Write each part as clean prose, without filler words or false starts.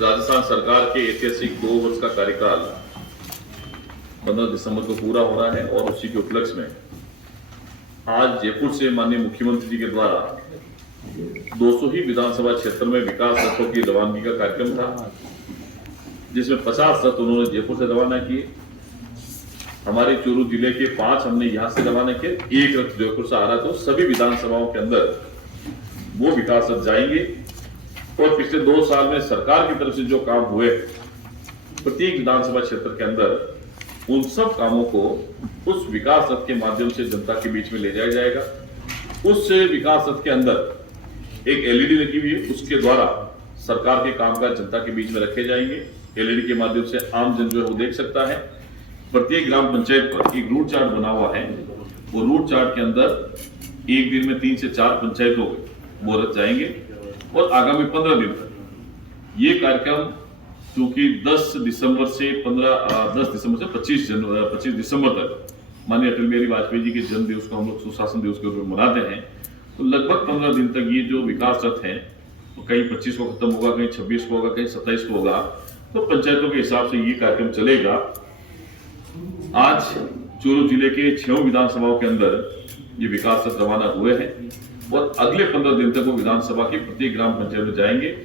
राजस्थान सरकार के ऐतिहासिक 2 वर्ष का कार्यकाल 15 दिसंबर को पूरा हो रहा है और उसी के उपलक्ष्य में आज जयपुर से माननीय मुख्यमंत्री जी के द्वारा 200 ही विधानसभा क्षेत्र में विकास रथों की रवानगी का कार्यक्रम था, जिसमें 50 रथ उन्होंने जयपुर से रवाना किए। हमारे चूरू जिले के 5 हमने यहां से रवाना किए, 1 रथ जयपुर से आ रहा, तो सभी विधानसभाओं के अंदर वो विकास रथ जाएंगे। और पिछले 2 साल में सरकार की तरफ से जो काम हुए प्रत्येक विधानसभा क्षेत्र के अंदर उन सब कामों को उस विकास रथ के माध्यम से जनता के बीच में ले जाया जाएगा। उस विकास रथ के अंदर एक एलईडी लगी हुई है, उसके द्वारा सरकार के कामकाज जनता के बीच में रखे जाएंगे। एलईडी के माध्यम से आम जन जो है वो देख सकता है। प्रत्येक ग्राम पंचायत पर एक रूट चार्ट बना हुआ है, वो रूट चार्ट के अंदर एक दिन में 3 से 4 पंचायतों वो रथ जाएंगे। और आगामी 15 दिन तक ये कार्यक्रम, क्योंकि 10 दिसंबर से 25 दिसंबर तक माननीय अटल बिहारी वाजपेयी जी के जन्म दिवस को हम लोग सुशासन दिवस के रूप में मनाते हैं, तो लगभग 15 दिन तक ये जो विकास रथ है तो कहीं 25 को खत्म होगा, कहीं 26 को होगा, कहीं 27 को होगा, तो पंचायतों के हिसाब से ये कार्यक्रम चलेगा। आज चूरू जिले के 6 विधानसभाओं के अंदर ये विकास रथ रवाना हुए हैं और अगले 15 दिन तक वो विधानसभा की प्रत्येक ग्राम पंचायत में जाएंगे।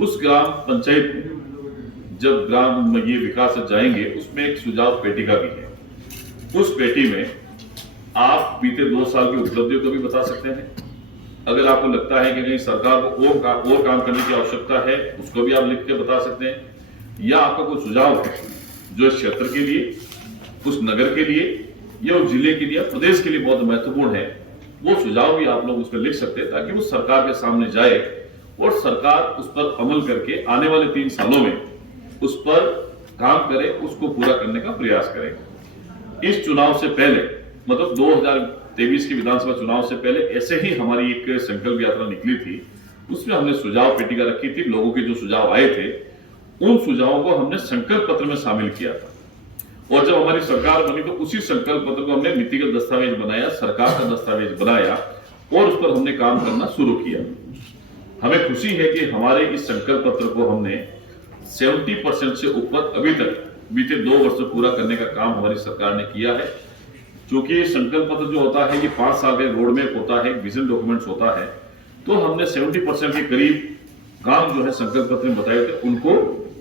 उस ग्राम पंचायत में जब ग्राम में ये विकास रथ जाएंगे, उसमें एक सुझाव पेटिका भी है। उस पेटी में आप बीते 2 साल की उपलब्धियों को भी बता सकते हैं। अगर आपको लगता है कि कहीं सरकार को और काम करने की आवश्यकता है, उसको भी आप लिख के बता सकते हैं। या आपका कोई सुझाव है जो इस क्षेत्र के लिए, उस नगर के लिए या उस जिले के लिए, प्रदेश के लिए बहुत महत्वपूर्ण है, वो सुझाव भी आप लोग उसमें लिख सकते हैं, ताकि वो सरकार के सामने जाए और सरकार उस पर अमल करके आने वाले 3 सालों में उस पर काम करे, उसको पूरा करने का प्रयास करें। इस चुनाव से पहले, मतलब 2023 के विधानसभा चुनाव से पहले ऐसे ही हमारी एक संकल्प यात्रा निकली थी। उसमें हमने सुझाव पेटिका रखी थी, लोगों के जो सुझाव आए थे उन सुझावों को हमने संकल्प पत्र में शामिल किया था। और जब हमारी सरकार बनी तो उसी संकल्प पत्र को हमने नीतिगत दस्तावेज बनाया, सरकार का दस्तावेज बनाया और उस पर हमने काम करना शुरू किया। हमें खुशी है कि हमारे इस संकल्प पत्र को हमने 70% से ऊपर अभी तक बीते 2 वर्ष में पूरा करने का काम हमारी सरकार ने किया है। क्योंकि संकल्प पत्र जो होता है ये 5 साल का रोड मैप होता है, विजन डॉक्यूमेंट्स होता है, तो हमने 70% के करीब काम जो है संकल्प पत्र में बताए थे उनको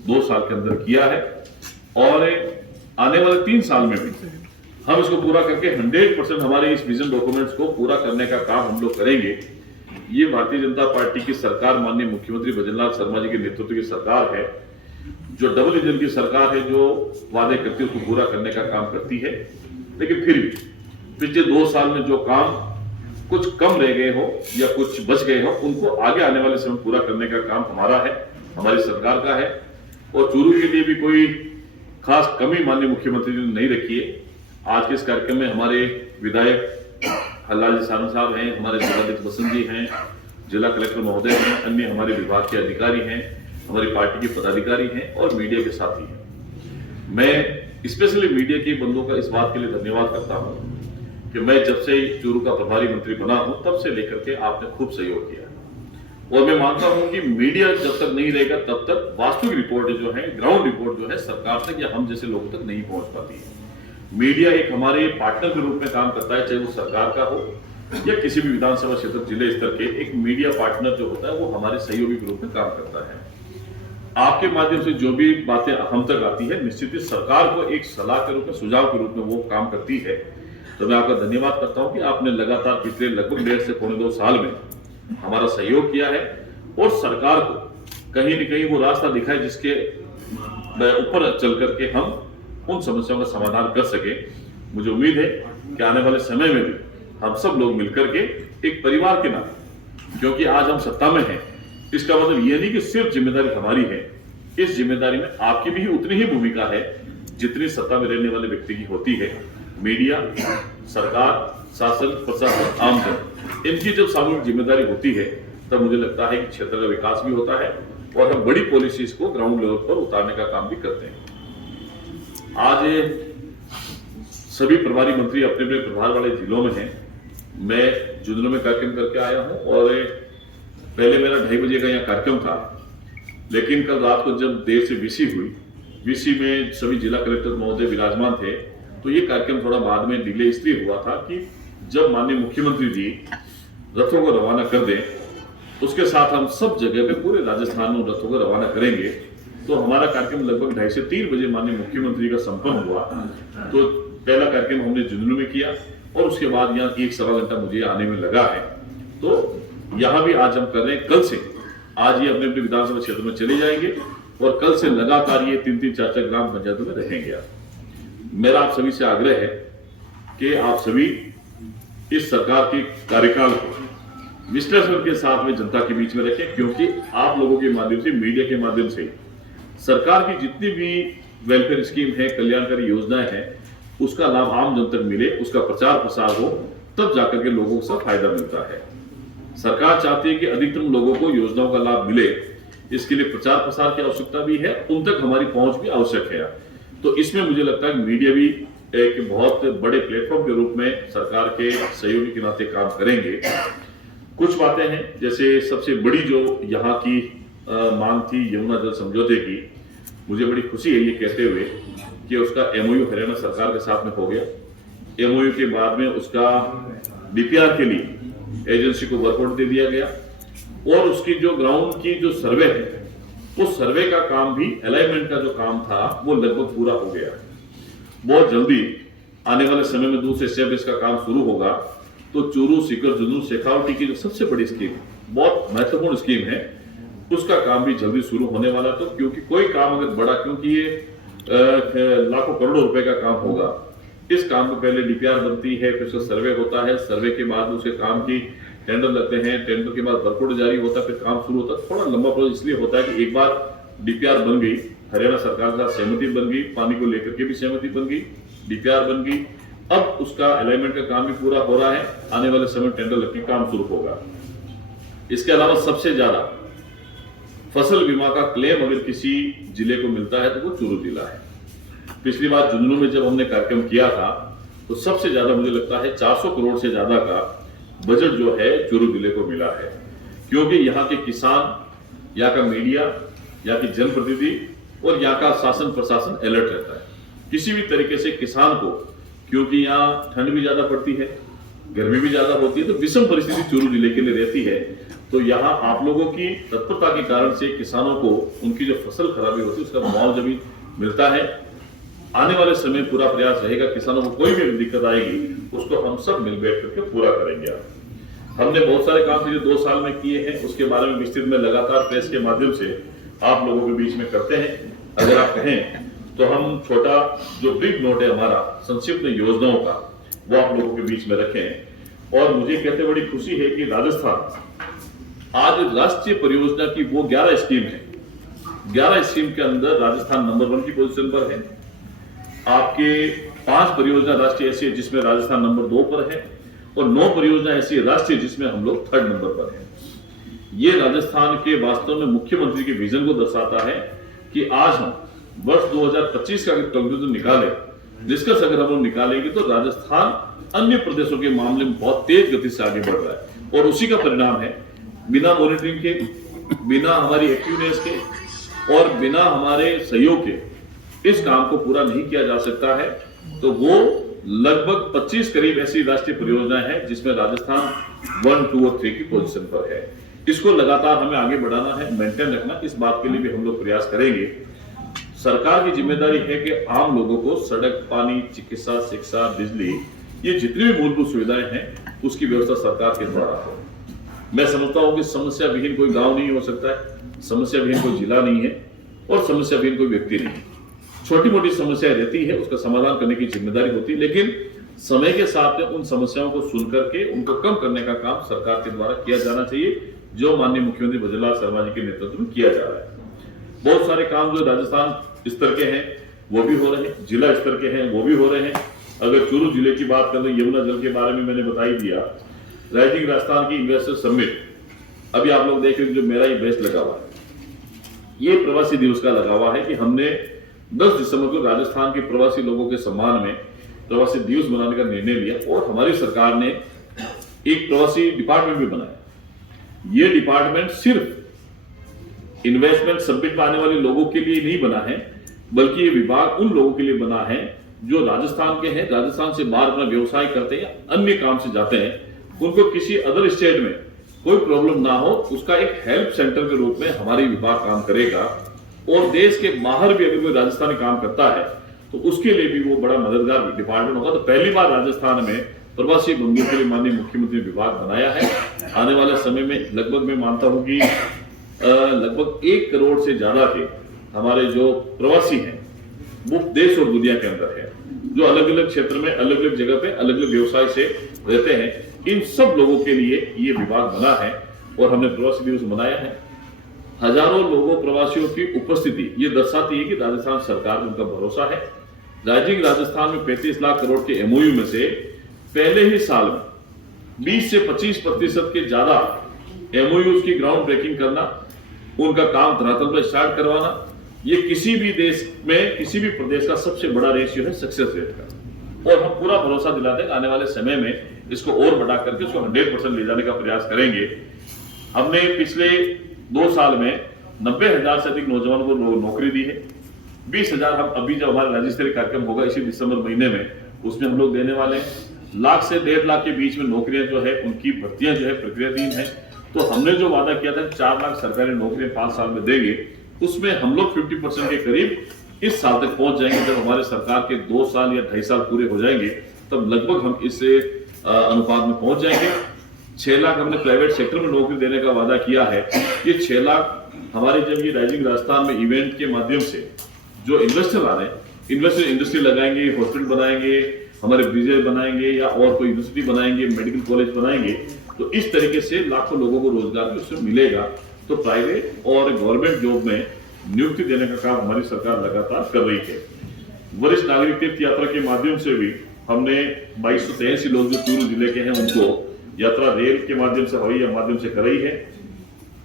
2 साल के अंदर किया है। और आने वाले 3 साल में भी हम इसको पूरा करके 100% हमारे इस विजन डॉक्यूमेंट्स को पूरा करने का काम हम लोग करेंगे। ये भारतीय जनता पार्टी की सरकार, माननीय मुख्यमंत्री भजनलाल शर्मा जी के नेतृत्व की सरकार है, जो डबल इंजन की सरकार है, जो वादे करती है उसको पूरा करने का काम करती है। लेकिन फिर भी पिछले 2 साल में जो काम कुछ कम रह गए हो या कुछ बच गए हो, उनको आगे आने वाले समय पूरा करने का काम हमारा है, हमारी सरकार का है। और चूरू के लिए भी कोई खास कमी माननीय मुख्यमंत्री जी ने नहीं रखी है। आज के इस कार्यक्रम में हमारे विधायक हल्लाल जी सानू साहब हैं, हमारे जिलाध्यक्ष बसंत जी हैं, जिला कलेक्टर महोदय हैं, अन्य हमारे विभाग के अधिकारी हैं, हमारी पार्टी के पदाधिकारी हैं और मीडिया के साथी हैं। मैं स्पेशली मीडिया के बंधुओं का इस बात के लिए धन्यवाद करता हूं कि मैं जब से चूरू का प्रभारी मंत्री बना हूं तब से लेकर के आपने खूब सहयोग किया। और मैं मानता हूं कि मीडिया जब तक नहीं रहेगा तब तक वास्तविक रिपोर्ट जो है, ग्राउंड रिपोर्ट जो है सरकार तक या हम जैसे लोगों तक नहीं पहुंच पाती है। मीडिया एक हमारे पार्टनर के रूप में काम करता है, चाहे वो सरकार का हो या किसी भी विधानसभा क्षेत्र जिले स्तर के। एक मीडिया पार्टनर जो होता है वो हमारे सहयोगी के रूप में काम करता है। आपके माध्यम से जो भी बातें हम तक आती है, निश्चित ही सरकार को एक सलाह के रूप में, सुझाव के रूप में वो काम करती है। तो मैं आपका धन्यवाद करता हूं कि आपने लगातार पिछले लगभग 1.5 से पौने 2 साल में हमारा सहयोग किया है और सरकार को कहीं न कहीं वो रास्ता दिखाए जिसके ऊपर चल करके हम उन समस्याओं का समाधान कर सके। मुझे उम्मीद है कि आने वाले समय में भी हम सब लोग मिलकर के एक परिवार के नाते, क्योंकि आज हम सत्ता में हैं, इसका मतलब यह नहीं कि सिर्फ जिम्मेदारी हमारी है, इस जिम्मेदारी में आपकी भी उतनी ही भूमिका है जितनी सत्ता में रहने वाले व्यक्ति की होती है। मीडिया, सरकार, शासन, प्रशासन, आमजन, इनकी जब सामूहिक जिम्मेदारी होती है तब मुझे लगता है कि क्षेत्र का विकास भी होता है और हम बड़ी पॉलिसीज को ग्राउंड लेवल पर उतारने का काम भी करते हैं। आज सभी प्रभारी मंत्री अपने अपने प्रभार वाले जिलों में हैं। मैं झुंझुनू में कार्यक्रम करके आया हूं और पहले मेरा 2:30 बजे का यहाँ कार्यक्रम था लेकिन कल रात को जब देर से वीसी हुई, वीसी में सभी जिला कलेक्टर महोदय विराजमान थे, तो ये कार्यक्रम थोड़ा बाद में डिले इसलिए हुआ था कि जब माननीय मुख्यमंत्री जी रथों को रवाना कर दें, उसके साथ हम सब जगह पे पूरे राजस्थान में रथों को रवाना करेंगे। तो हमारा कार्यक्रम लगभग 2:30 से 3 बजे माननीय मुख्यमंत्री का संपन्न हुआ। तो पहला कार्यक्रम हमने झुंझुनू में किया और उसके बाद यहाँ 1-1.25 घंटा मुझे आने में लगा है। तो यहाँ भी आज हम कर रहे हैं। कल से आज ये अपने अपने विधानसभा क्षेत्र में चले जाएंगे और कल से लगातार ये 3-3, 4-4 ग्राम पंचायतों में रहेंगे। मेरा आप सभी से आग्रह है कि आप सभी इस सरकार के कार्यकाल को विश्लेषण के साथ में जनता के बीच में रखें, क्योंकि आप लोगों के माध्यम से, मीडिया के माध्यम से सरकार की जितनी भी वेलफेयर स्कीम है, कल्याणकारी योजनाएं हैं, उसका लाभ आम जन तक मिले, उसका प्रचार प्रसार हो, तब जाकर के लोगों को फायदा मिलता है। सरकार चाहती है कि अधिकतम लोगों को योजनाओं का लाभ मिले, इसके लिए प्रचार प्रसार की आवश्यकता भी है, उन तक हमारी पहुंच भी आवश्यक है। तो इसमें मुझे लगता है मीडिया भी एक बहुत बड़े प्लेटफॉर्म के रूप में सरकार के सहयोगी के नाते काम करेंगे। कुछ बातें हैं, जैसे सबसे बड़ी जो यहाँ की मांग थी यमुना जल समझौते की, मुझे बड़ी खुशी है ये कहते हुए कि उसका एमओयू हरियाणा सरकार के साथ में हो गया। एमओयू के बाद में उसका डीपीआर के लिए एजेंसी को वर्क आउट दे दिया गया और उसकी जो ग्राउंड की जो सर्वे है, उस सर्वे का काम भी, अलाइनमेंट का जो काम था वो लगभग पूरा हो गया। बहुत जल्दी आने वाले समय में दूसरे स्टेप इसका काम शुरू होगा। तो चूरू, सीकर, झुंझुनू, शेखावटी की जो सबसे बड़ी स्कीम, बहुत महत्वपूर्ण स्कीम है, उसका काम भी जल्दी शुरू होने वाला। तो क्योंकि कोई काम अगर बड़ा, क्योंकि ये लाखों करोड़ों रुपए का काम होगा, इस काम को पहले डीपीआर बनती है, फिर उसका सर्वे होता है, सर्वे के बाद उसके काम की टेंडर लगते हैं, टेंडर के बाद वर्कआउट जारी होता है, फिर काम शुरू होता है। थोड़ा लंबा प्रोसेस इसलिए होता है कि एक बार डीपीआर बन गई, हरियाणा सरकार का सहमति बन गई, पानी को लेकर के भी सहमति बन गई, डीपीआर बन गई, अब उसका अलाइनमेंट का काम भी पूरा हो रहा है, आने वाले समय टेंडर लग के काम शुरू होगा। इसके अलावा सबसे ज्यादा फसल बीमा का क्लेम अगर किसी जिले को मिलता है तो वो चूरू जिला है। पिछली बार झुंझुनू में जब हमने कार्यक्रम किया था तो सबसे ज्यादा मुझे लगता है 400 करोड़ से ज्यादा का बजट जो है चूरू जिले को मिला है, क्योंकि यहाँ के किसान, यहाँ का मीडिया, यहाँ की जनप्रतिनिधि और यहाँ का शासन प्रशासन अलर्ट रहता है किसी भी तरीके से किसान को, क्योंकि यहाँ ठंड भी ज्यादा पड़ती है, गर्मी भी ज्यादा होती है, तो विषम परिस्थिति चूरू जिले के लिए रहती है। तो यहाँ आप लोगों की तत्परता के कारण से किसानों को उनकी जो फसल खराबी होती है उसका मुआवजा भी मिलता है। आने वाले समय पूरा प्रयास रहेगा, किसानों को कोई भी दिक्कत आएगी उसको हम सब मिल बैठ करके पूरा करेंगे। हमने बहुत सारे काम जो 2 साल में किए हैं उसके बारे में विस्तृत में लगातार प्रेस के माध्यम से आप लोगों के बीच में करते हैं। अगर आप कहें तो हम छोटा जो ब्रीफ नोट है हमारा संक्षिप्त योजनाओं का, वो आप लोगों के बीच में रखें। और मुझे कहते बड़ी खुशी है कि राजस्थान आज राष्ट्रीय परियोजना की वो 11 स्कीम है, 11 स्कीम के अंदर राजस्थान नंबर 1 की पोजीशन पर है। आपके 5 परियोजना राष्ट्रीय ऐसी है जिसमें राजस्थान नंबर 2 पर है और 9 परियोजना ऐसी राष्ट्रीय जिसमें हम लोग 3rd नंबर पर है। ये राजस्थान के वास्तव में मुख्यमंत्री के विजन को दर्शाता है कि आज हम वर्ष 2025 का कंक्लूजन निकाले, डिस्कस अगर हम लोग निकालेंगे तो राजस्थान अन्य प्रदेशों के मामले में बहुत तेज गति से आगे बढ़ रहा है। और उसी का परिणाम है, बिना मॉनिटरिंग के, बिना हमारी एक्टिवनेस के और बिना हमारे सहयोग के इस काम को पूरा नहीं किया जा सकता है। तो वो लगभग 25 करीब ऐसी राष्ट्रीय परियोजनाएं हैं जिसमें राजस्थान 1, 2 और 3 की पोजीशन पर है। इसको लगातार हमें आगे बढ़ाना है, मेंटेन रखना, इस बात के लिए भी हम लोग प्रयास करेंगे। सरकार की जिम्मेदारी है कि आम लोगों को सड़क, पानी, चिकित्सा, शिक्षा, बिजली, ये जितनी भी मूलभूत सुविधाएं हैं उसकी व्यवस्था सरकार के द्वारा हो। मैं समझता हूं कि समस्या विहीन कोई गांव नहीं हो सकता है, समस्या विहीन कोई जिला नहीं है और समस्या विहीन कोई व्यक्ति नहीं है। छोटी मोटी समस्या रहती है, उसका समाधान करने की जिम्मेदारी होती है, लेकिन समय के साथ में उन समस्याओं को सुन करके उनको कम करने का काम सरकार के द्वारा किया जाना चाहिए, जो माननीय मुख्यमंत्री भजनलाल शर्मा जी के नेतृत्व में किया जा रहा है। बहुत सारे काम जो राजस्थान स्तर के हैं वो भी हो रहे हैं, जिला स्तर के हैं वो भी हो रहे हैं। अगर चूरू जिले की बात करें, यमुना जल के बारे में मैंने बता ही दिया। राइजिंग राजस्थान की इन्वेस्टर समिट, अभी आप लोग देख रहे हैं जो मेरा ही बेस्ट लगा हुआ है, ये प्रवासी दिवस का लगा हुआ है कि हमने 10 दिसंबर को राजस्थान के प्रवासी लोगों के सम्मान में प्रवासी दिवस मनाने का निर्णय लिया और हमारी सरकार ने एक प्रवासी डिपार्टमेंट भी बनाया। ये डिपार्टमेंट सिर्फ इन्वेस्टमेंट सब्मिट में आने वाले लोगों के लिए नहीं बना है, बल्कि ये विभाग उन लोगों के लिए बना है जो राजस्थान के हैं, राजस्थान से बाहर अपना व्यवसाय करते हैं, अन्य काम से जाते हैं, उनको किसी अदर स्टेट में कोई प्रॉब्लम ना हो, उसका एक हेल्प सेंटर के रूप में हमारी विभाग काम करेगा। और देश के बाहर भी अगर कोई राजस्थानी काम करता है तो उसके लिए भी वो बड़ा मददगार डिपार्टमेंट होगा। तो पहली बार राजस्थान में प्रवासी बंधुओं के लिए माननीय मुख्यमंत्री ने विभाग बनाया है। आने वाले समय में लगभग मैं मानता हूं कि लगभग 1 करोड़ से ज्यादा के हमारे जो प्रवासी हैं वो देश और दुनिया के अंदर है, जो अलग अलग क्षेत्र में अलग अलग जगह पे अलग अलग व्यवसाय से रहते हैं। इन सब लोगों के लिए ये विभाग बना है और हमने प्रवासी दिवस मनाया है। हजारों लोगों प्रवासियों की उपस्थिति ये दर्शाती है कि राजस्थान सरकार में उनका भरोसा है। राइजिंग राजस्थान में 35 लाख करोड़ के एमओयू में से पहले ही साल में 20 से 25% के ज्यादा एमओयू की ग्राउंड ब्रेकिंग करना, उनका काम धरातल पर स्टार्ट करवाना, ये किसी भी देश में किसी भी प्रदेश का सबसे बड़ा रेशियो है सक्सेस रेट का। और हम पूरा भरोसा दिलाते हैं आने वाले समय में इसको और बढ़ा करके उसको 100% ले जाने का प्रयास करेंगे। हमने पिछले 2 साल में 90,000 से अधिक नौजवानों को नौकरी दी है। 20,000 हम अभी जब हमारा राज्य स्तरीय कार्यक्रम होगा इसी दिसंबर महीने में, उसमें हम लोग देने वाले हैं। 1 से 1.5 लाख के बीच में नौकरियां जो है उनकी भर्तियां जो है प्रक्रियाधीन है। तो हमने जो वादा किया था 4 लाख सरकारी नौकरियां 5 साल में देंगे, उसमें हम लोग 50% के करीब इस साल तक पहुंच जाएंगे। जब हमारे सरकार के 2 साल या 2.5 साल पूरे हो जाएंगे तब लगभग हम इस अनुपात में पहुंच जाएंगे। 6 लाख हमने प्राइवेट सेक्टर में नौकरी देने का वादा किया है। ये 6 लाख हमारे जब ये राइजिंग राजस्थान में इवेंट के माध्यम से जो इन्वेस्टर आ रहे हैं, इन्वेस्टर इंडस्ट्री लगाएंगे, हॉस्पिटल बनाएंगे, हमारे ब्रिजेज बनाएंगे या और कोई यूनिवर्सिटी बनाएंगे, मेडिकल कॉलेज बनाएंगे, तो इस तरीके से लाखों लोगों को रोजगार भी उससे मिलेगा। तो प्राइवेट और गवर्नमेंट जॉब में नियुक्ति देने का काम हमारी सरकार लगातार कर रही है। वरिष्ठ नागरिक तीर्थ यात्रा के माध्यम से भी हमने 2283 लोग जो चूरू जिले के हैं उनको यात्रा रेल के माध्यम से, हवाई माध्यम से कराई है।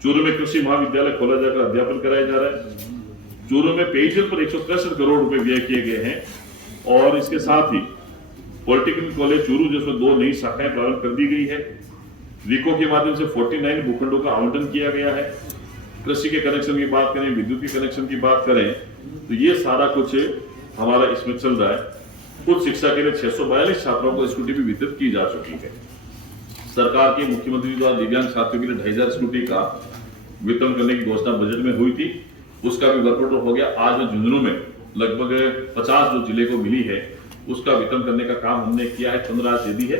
चूरू में कृषि महाविद्यालय खोला जाकर अध्यापन कराया जा रहा है। चूरू में पेयजल पर 163 करोड़ रुपए व्यय किए गए हैं। और इसके साथ ही पॉलिटेक्निक कॉलेज चूरू जिसमें 2 नई शाखाएं प्रारंभ कर दी गई है। रिको के माध्यम से 49 भूखंडों का आवंटन किया गया है। कृषि के कनेक्शन की बात करें, विद्युत के कनेक्शन की बात करें, तो ये सारा कुछ हमारा इसमें चल रहा है। उच्च शिक्षा के लिए 642 छात्रों को स्कूटी भी वितरित की जा चुकी है। सरकार के मुख्यमंत्री द्वारा दिव्यांग छात्रों के लिए 2,500 स्कूटी का वितरण करने की घोषणा बजट में हुई थी, उसका भी वर्कआउट हो गया। आज में झुंझुनू में लगभग 50 जो जिले को मिली है उसका वितरण करने का काम हमने किया है। 15 दे दी है।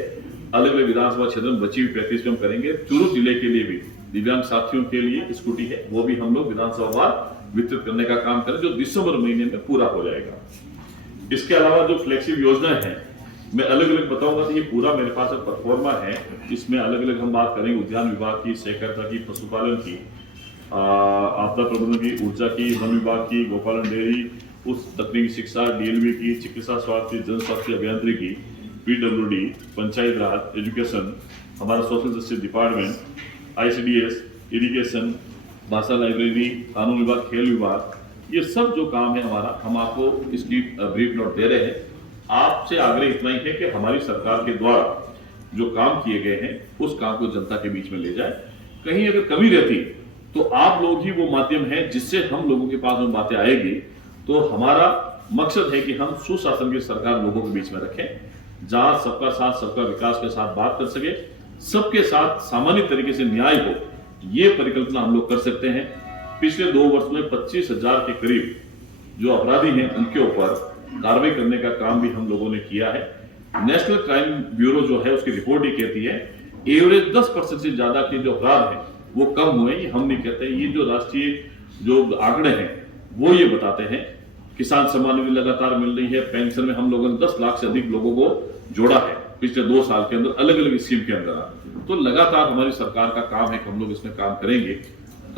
अलग अलग विधानसभा क्षेत्र में बची हुई 35 में हम करेंगे। चूरू जिले के लिए भी दिव्यांग साथियों के लिए स्कूटी है, वो भी हम लोग विधानसभा वितरित करने का काम करें, जो दिसंबर महीने में पूरा हो जाएगा। इसके अलावा जो फ्लेक्सिबल योजना है मैं अलग अलग बताऊंगा, तो ये पूरा मेरे पास एक परफॉर्मा है। इसमें अलग अलग हम बात करेंगे उद्यान विभाग की, सहकारिता की, पशुपालन की, आपदा प्रबंधन की, ऊर्जा की, वन विभाग की, गोपालन डेयरी, उस तकनीकी शिक्षा, डीएलवी की, चिकित्सा स्वास्थ्य, जन स्वास्थ्य अभियांत्रिकी, पीडब्ल्यूडी, पंचायत राज, एजुकेशन, हमारा social justice department, ICDS, irrigation, भाषा लाइब्रेरी, कानून विभाग, खेल विभाग, ये सब जो काम है हमारा, हम आपको इसकी ब्रीफ नोट दे रहे हैं। आपसे आग्रह इतना ही है कि हमारी सरकार के द्वारा जो काम किए गए हैं उस काम को जनता के बीच में ले जाए। कहीं अगर कमी रहती तो आप लोग ही वो माध्यम है जिससे हम लोगों के पास वो बातें आएगी। तो हमारा मकसद है कि हम सुशासन की सरकार लोगों के बीच में रखें, जहां सबका साथ सबका विकास के साथ बात कर सके, सबके साथ सामान्य तरीके से न्याय हो, ये परिकल्पना हम लोग कर सकते हैं। पिछले 2 वर्ष में 25,000 के करीब जो अपराधी हैं उनके ऊपर कार्रवाई करने का काम भी हम लोगों ने किया है। नेशनल क्राइम ब्यूरो जो है उसकी रिपोर्ट ही कहती है एवरेज 10% से ज्यादा के जो अपराध हैं वो कम हुए। ये हम नहीं कहते, ये जो राष्ट्रीय जो आंकड़े हैं वो ये बताते हैं। किसान सम्मान निधि लगातार मिल रही है। पेंशन में हम लोगों ने 10 लाख से अधिक लोगों को जोड़ा है पिछले 2 साल के अंदर, अलग अलग स्कीम के अंदर। तो लगातार हमारी सरकार का काम है कि हम लोग इसमें काम करेंगे।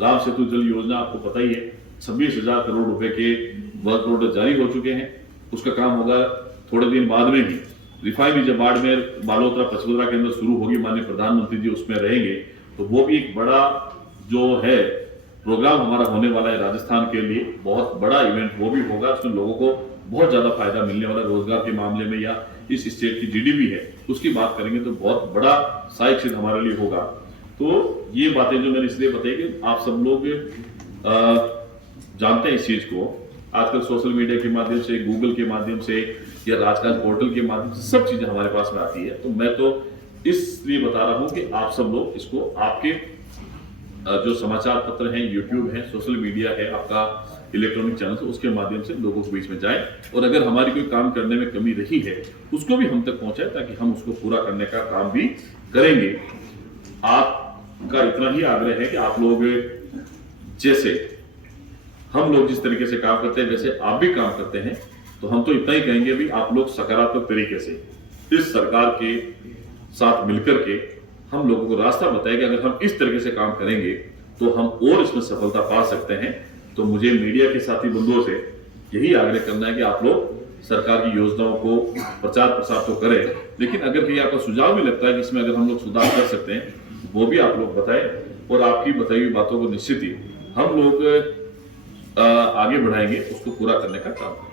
राम सेतु जल योजना आपको पता ही है, 26,000 करोड़ रुपए के वर्क ऑर्डर जारी हो चुके हैं। उसका काम होगा थोड़े दिन बाद में ही। रिफाइनरी जब बाड़मेर, बालोतरा, पचवदरा के अंदर शुरू होगी, माननीय प्रधानमंत्री जी उसमें रहेंगे, तो वो भी एक बड़ा जो है प्रोग्राम हमारा होने वाला है राजस्थान के लिए, बहुत बड़ा इवेंट वो भी होगा। उसमें लोगों को बहुत ज्यादा फायदा मिलने वाला, रोजगार के मामले में या इस स्टेट की जीडीपी है उसकी बात करेंगे तो बहुत बड़ा सहायक सिद्ध हमारे लिए होगा। तो ये बातें जो मैंने इसलिए बताई कि आप सब लोग जानते हैं इस चीज को। आजकल सोशल मीडिया के माध्यम से, गूगल के माध्यम से या राजकाज पोर्टल के माध्यम से सब चीजें हमारे पास में आती है। तो मैं तो इसलिए बता रहा हूं कि आप सब लोग इसको आपके जो समाचार पत्र हैं, यूट्यूब है, सोशल मीडिया है, आपका इलेक्ट्रॉनिक चैनल, उसके माध्यम से लोगों के बीच में जाए और अगर हमारी कोई काम करने में कमी रही है उसको भी हम तक पहुंचाए ताकि हम उसको पूरा करने का काम भी करेंगे। आपका इतना ही आग्रह है कि आप लोग जैसे हम लोग जिस तरीके से काम करते हैं वैसे आप भी काम करते हैं, तो हम तो इतना ही कहेंगे भी आप लोग सकारात्मक तरीके से इस सरकार के साथ मिलकर के हम लोगों को रास्ता बताए कि अगर हम इस तरीके से काम करेंगे तो हम और इसमें सफलता पा सकते हैं। तो मुझे मीडिया के साथी बंधुओं से यही आग्रह करना है कि आप लोग सरकार की योजनाओं को प्रचार प्रसार तो करें, लेकिन अगर कहीं आपका सुझाव भी लगता है कि इसमें अगर हम लोग सुधार कर सकते हैं वो भी आप लोग बताएं और आपकी बताई हुई बातों को निश्चित ही हम लोग आगे बढ़ाएंगे, उसको पूरा करने का काम करें।